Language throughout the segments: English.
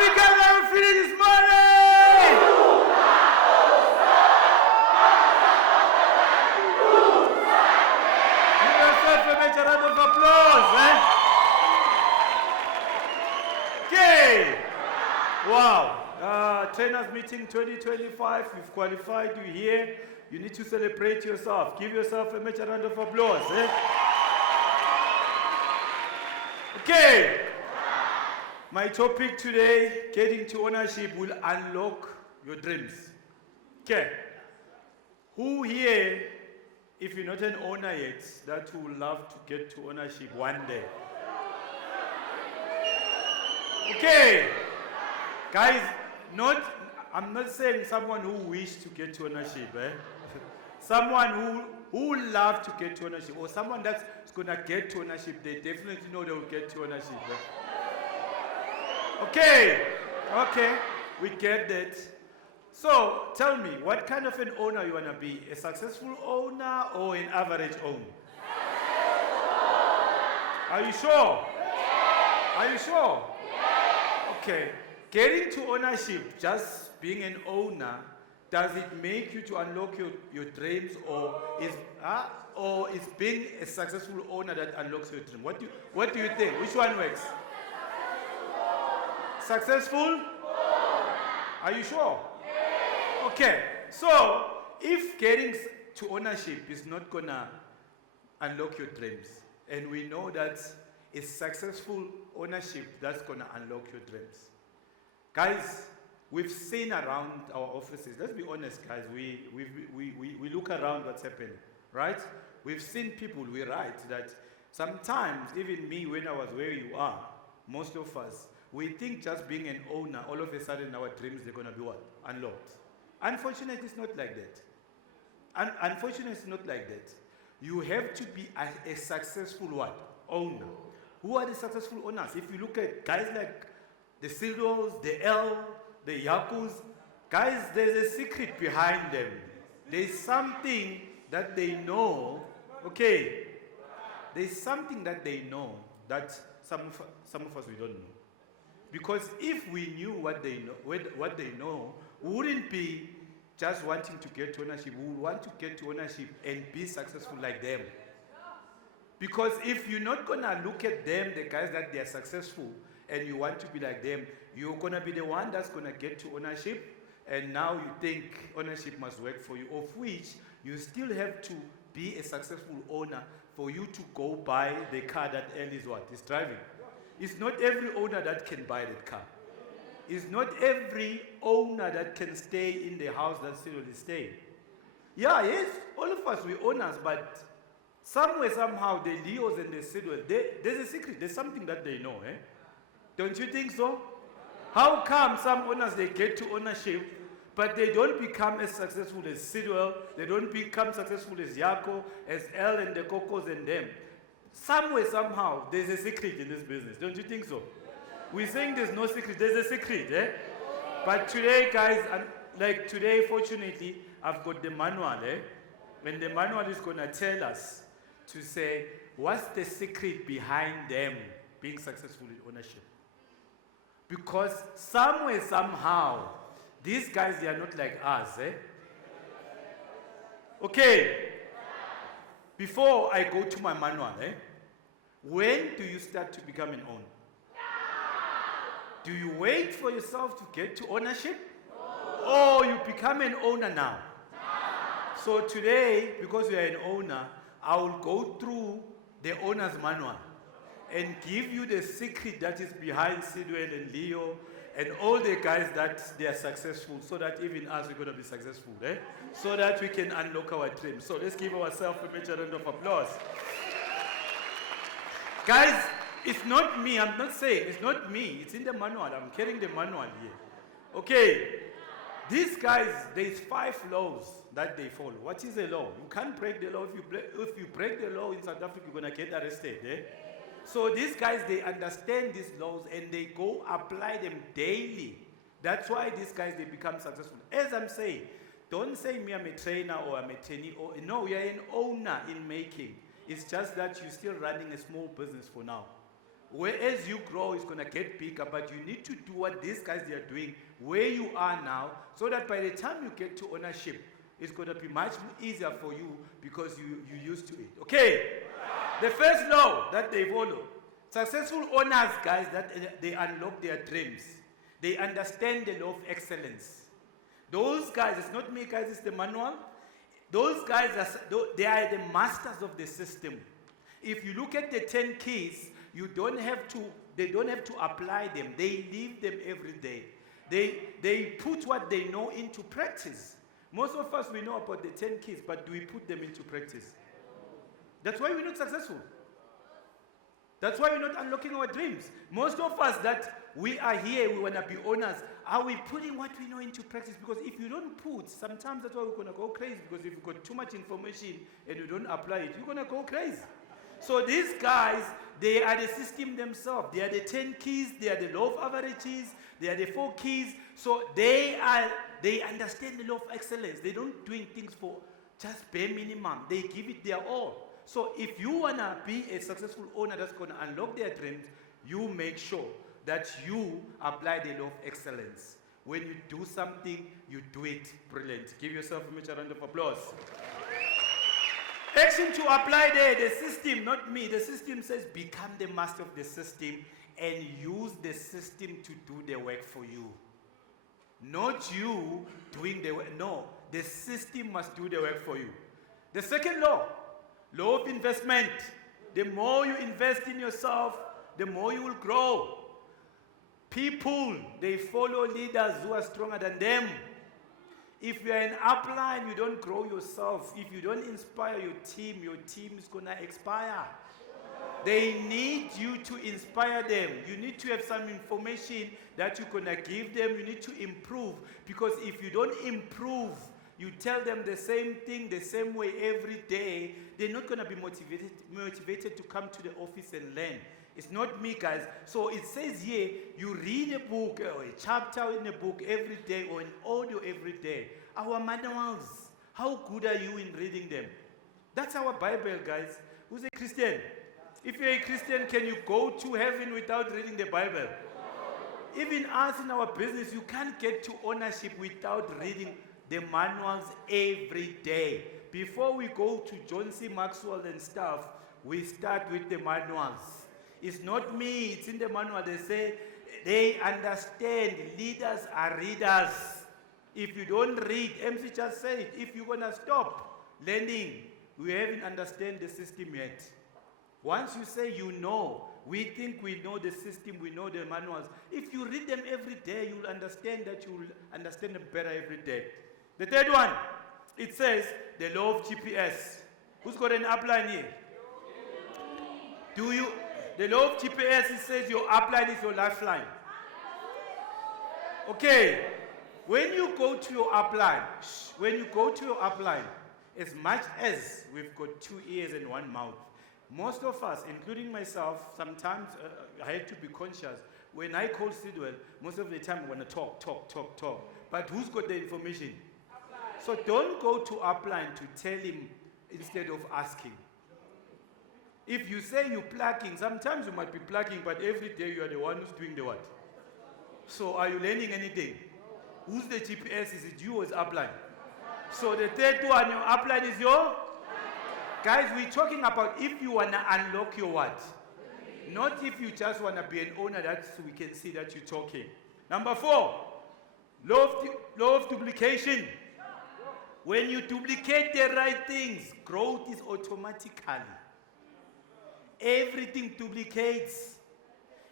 me guys, how are you feeling this morning? Give yourself a major round of applause. Okay. Wow. Trainers meeting 2025. You've qualified. You're here. You need to celebrate yourself. Give yourself a major round of applause. Okay. My topic today, getting to ownership, will unlock your dreams. Okay. Who here, if you're not an owner yet, that would love to get to ownership one day? Okay. Guys, I'm not saying someone who wishes to get to ownership. Someone who would love to get to ownership, or someone that's going to get to ownership, they definitely know they will get to ownership. Okay, we get that. So, tell me, what kind of an owner you want to be? A successful owner or an average owner? Are you sure? Are you sure? Okay. Getting to ownership, just being an owner, does it make you to unlock your dreams, or is being a successful owner that unlocks your dream? What do you think? Which one works? Successful? Are you sure? Okay, so if getting to ownership is not gonna unlock your dreams, and we know that it's successful ownership that's gonna unlock your dreams. Guys, we've seen around our offices, let's be honest guys, we look around what's happening, right? We've seen people, we write that sometimes, even me when I was where you are, most of us, we think just being an owner, all of a sudden our dreams, they're going to be what? Unlocked. Unfortunately, it's not like that. Unfortunately, it's not like that. You have to be a successful what? Owner. Who are the successful owners? If you look at guys like the Sildos, the L, the Yakus, guys, there's a secret behind them. There's something that they know, okay? There's something that they know that some of us, we don't know. Because if we knew what they know, we wouldn't be just wanting to get to ownership. We would want to get to ownership and be successful like them. Because if you're not going to look at them, the guys that they are successful, and you want to be like them, you're going to be the one that's going to get to ownership, and now you think ownership must work for you, of which you still have to be a successful owner for you to go buy the car that Ellie is driving. It's not every owner that can buy that car. It's not every owner that can stay in the house that Cyril is staying. Yeah, yes, all of us, we're owners, but somewhere, somehow, the Leos and the Cyril, there's a secret, there's something that they know, eh? Don't you think so? How come some owners, they get to ownership, but they don't become as successful as Cyril, they don't become successful as Yako, as El and the Cocos and them? Somewhere, somehow, there's a secret in this business. Don't you think so? We're saying there's no secret. There's a secret, eh? But today, guys, today, fortunately, I've got the manual, eh? And the manual is going to tell us to say, what's the secret behind them being successful in ownership? Because somewhere, somehow, these guys, they are not like us, eh? Okay. Before I go to my manual, when do you start to become an owner? Do you wait for yourself to get to ownership? Or you become an owner now? So today, because you are an owner, I will go through the owner's manual and give you the secret that is behind Sidwell and Leo and all the guys that they are successful, so that even us, we're going to be successful, so that we can unlock our dreams. So let's give ourselves a major round of applause. Guys, it's not me. I'm not saying it's not me. It's in the manual. I'm carrying the manual here. Okay. These guys, there's 5 laws that they follow. What is a law? You can't break the law. If you break the law in South Africa, you're going to get arrested. So these guys, they understand these laws and they go apply them daily. That's why these guys, they become successful. As I'm saying, don't say me I'm a trainer or I'm a trainee. No, you're an owner in making. It's just that you're still running a small business for now. Whereas you grow, it's going to get bigger, but you need to do what these guys they are doing where you are now, so that by the time you get to ownership, it's going to be much easier for you because you're used to it. Okay? The first law that they follow, successful owners, guys, that they unlock their dreams. They understand the law of excellence. Those guys, it's not me, guys, it's the manual. Those guys, they are the masters of the system. If you look at the 10 keys, they don't have to apply them. They live them every day. They put what they know into practice. Most of us, we know about the 10 keys, but do we put them into practice? That's why we're not successful. That's why we're not unlocking our dreams. Most of us that we are here, we want to be owners. Are we putting what we know into practice? Because if you don't put, sometimes that's why we're going to go crazy. Because if you've got too much information and you don't apply it, you're going to go crazy. So these guys, they are the system themselves. They are the 10 keys. They are the law of averages. They are the 4 keys. So they understand the law of excellence. They don't doing things for just bare minimum. They give it their all. So if you want to be a successful owner that's going to unlock their dreams, you make sure that you apply the law of excellence. When you do something, you do it brilliant. Give yourself a major round of applause. Action to apply there, the system, not me. The system says become the master of the system and use the system to do the work for you. Not you doing the work. No, the system must do the work for you. The second law of investment. The more you invest in yourself, the more you will grow. People, they follow leaders who are stronger than them. If you're an upline, you don't grow yourself. If you don't inspire your team is going to expire. They need you to inspire them. You need to have some information that you're going to give them. You need to improve. Because if you don't improve, you tell them the same thing the same way every day, they're not going to be motivated to come to the office and learn. It's not me, guys. So it says here, you read a book or a chapter in a book every day or an audio every day. Our manuals, how good are you in reading them? That's our Bible, guys. Who's a Christian? If you're a Christian, can you go to heaven without reading the Bible? Even us in our business, you can't get to ownership without reading the manuals every day. Before we go to John C. Maxwell and stuff, we start with the manuals. It's not me, it's in the manual. They say they understand leaders are readers. If you don't read, MC just said, if you're going to stop learning, we haven't understand the system yet. Once you say you know, we think we know the system, we know the manuals. If you read them every day, you'll understand that you'll understand them better every day. The third one, it says the law of GPS. Who's got an upline here? The law of GPS, it says your upline is your lifeline. Okay, when you go to your upline, as much as we've got 2 ears and 1 mouth, most of us, including myself, sometimes I have to be conscious. When I call Sidwell, most of the time I want to talk. But who's got the information? Upline. So don't go to upline to tell him instead of asking. If you say you're plugging, sometimes you might be plugging, but every day you are the one who's doing the what? So are you learning anything? Who's the GPS? Is it you or is upline? So the third one, your upline is your? Guys, we're talking about if you want to unlock your what? Not if you just want to be an owner that so we can see that you're talking. Number 4, law of duplication. When you duplicate the right things, growth is automatically. Everything duplicates.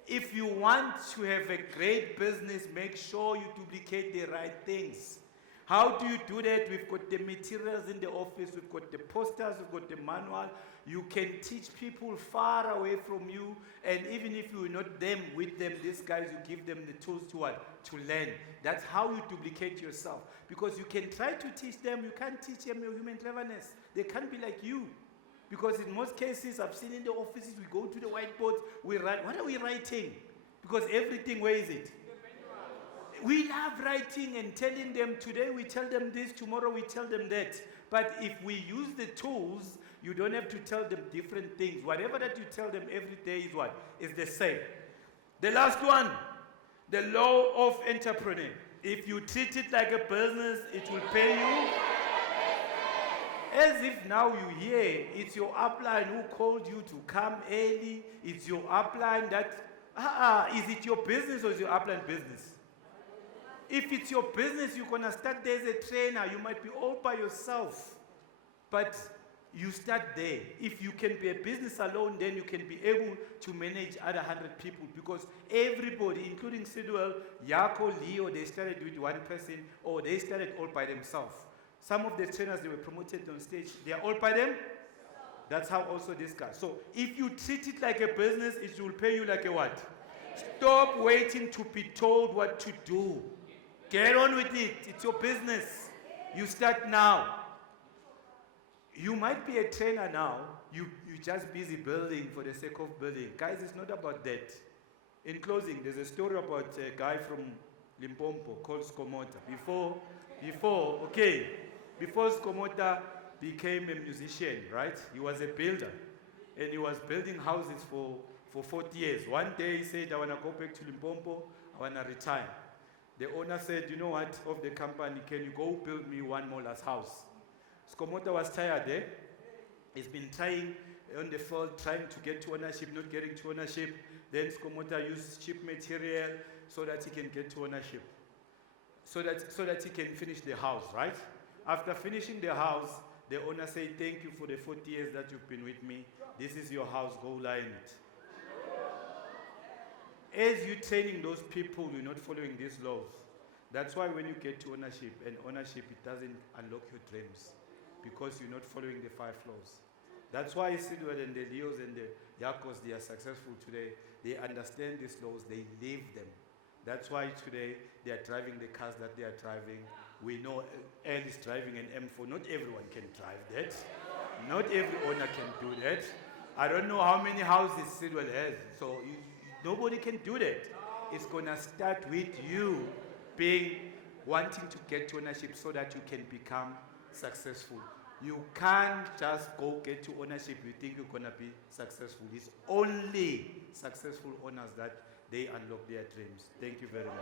If you want to have a great business, make sure you duplicate the right things. How do you do that? We've got the materials in the office, we've got the posters, we've got the manual. You can teach people far away from you, and even if you're not with them, these guys, you give them the tools to what? To learn. That's how you duplicate yourself. Because you can try to teach them, you can't teach them your human cleverness. They can't be like you. Because in most cases, I've seen in the offices, we go to the whiteboard, we write. What are we writing? Because everything, where is it? We love writing and telling them, today we tell them this, tomorrow we tell them that. But if we use the tools, you don't have to tell them different things. Whatever that you tell them every day is what? Is the same. The last one, the law of entrepreneur. If you treat it like a business, it will pay you. As if now you hear, it's your upline who called you to come early. It's your upline that, is it your business or is your upline business? If it's your business, you're going to start there as a trainer. You might be all by yourself. But you start there. If you can be a business alone, then you can be able to manage other 100 people. Because everybody, including Sidwell, Yako, Leo, they started with one person or they started all by themselves. Some of the trainers, they were promoted on stage. They are all by them. That's how also this guy. So if you treat it like a business, it will pay you like a what? Stop waiting to be told what to do. Get on with it. It's your business. You start now. You might be a trainer now. You're just busy building for the sake of building. Guys, it's not about that. In closing, there's a story about a guy from Limpopo called Skomota. Before Skomota became a musician, right? He was a builder. And he was building houses for 40 years. One day he said, I want to go back to Limpopo. I want to retire. The owner said, you know what, of the company, can you go build me one more last house? Skomota was tired there. He's been trying on the field, trying to get to ownership, not getting to ownership. Then Skomota used cheap material so that he can get to ownership. So that he can finish the house, right? After finishing the house, the owner said, thank you for the 40 years that you've been with me. This is your house, go lie in it. As you're training those people, you're not following these laws. That's why when you get to ownership, it doesn't unlock your dreams because you're not following the 5 laws. That's why Sidwell and the Leos and the Yakos, they are successful today. They understand these laws, they live them. That's why today they are driving the cars that they are driving. We know Earl is driving an M4. Not everyone can drive that. Not every owner can do that. I don't know how many houses Sidwell has. So nobody can do that. It's going to start with you wanting to get to ownership so that you can become successful. You can't just go get to ownership. You think you're going to be successful. It's only successful owners that they unlock their dreams. Thank you very much.